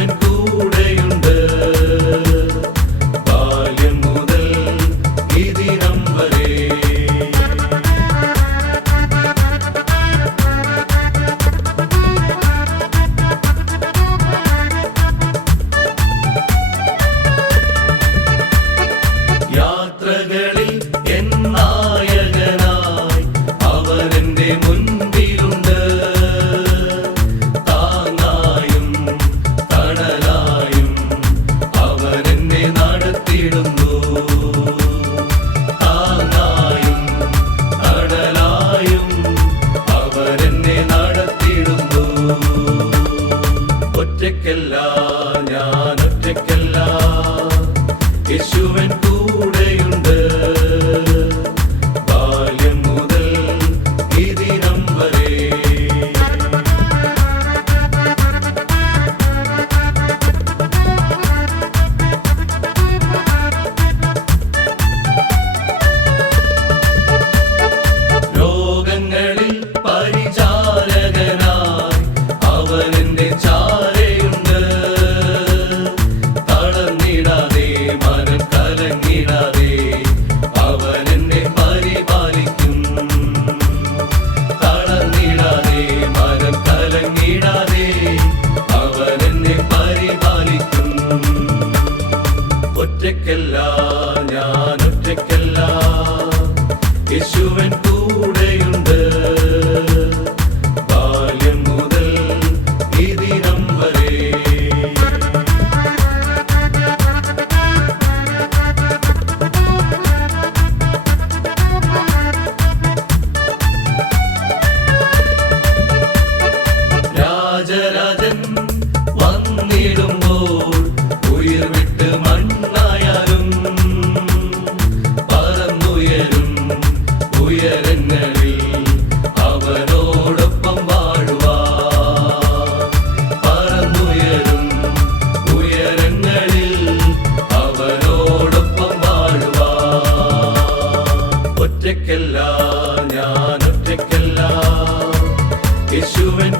യേശുവൻ കൂടെയുണ്ട് ബാല്യം മുതൽ ഈ ദിനം വരെ. യാത്രകളിൽ എൻ നായകനായി അവനെന്റെ മുൻപിലുണ്ട്. താങ്ങായും തണലായും അവനെന്നെ നടത്തിയിടുന്നു. താങ്ങായും തണലായും അവനെന്നെ നടത്തിയിടുന്നു. ഒറ്റയ്ക്കല്ല, ഞാൻ ഒറ്റയ്ക്കല്ല, യേശുവൻ കൂടെയുണ്ട് ബാല്യം മുതൽ ഈ ദിനം വരെ. രോഗങ്ങളിൽ പരിചാരകനായി അവനെന്റെ ചാരയുണ്ട്. തളർന്നിടാതെ മനം കലങ്ങിടാതെ അവനെന്നെ പരിപാലിക്കും. തളർന്നിടാതെ മനം കലങ്ങിടാതെ അവനെന്നെ പരിപാലിക്കും. ഒറ്റയ്ക്കല്ല, ഞാൻ ഒറ്റയ്ക്കല്ല, യേശുവൻ കൂടെയുണ്ട് ബാല്യം മുതൽ ഈ ദിനം വരെ. രാജരാജൻ വന്നിടുമ്പോൾ ഉയിർ വിട്ട് മണ്ണായാലും പറന്നുയരും ഉയരങ്ങളിൽ അവനോടൊപ്പം വാഴുവാൻ. പറന്നുയരും ഉയരങ്ങളിൽ അവനോടൊപ്പം വാഴുവാൻ. ഒറ്റയ്ക്കല്ല, ഞാൻ ഒറ്റയ്ക്കല്ല, യേശുവൻ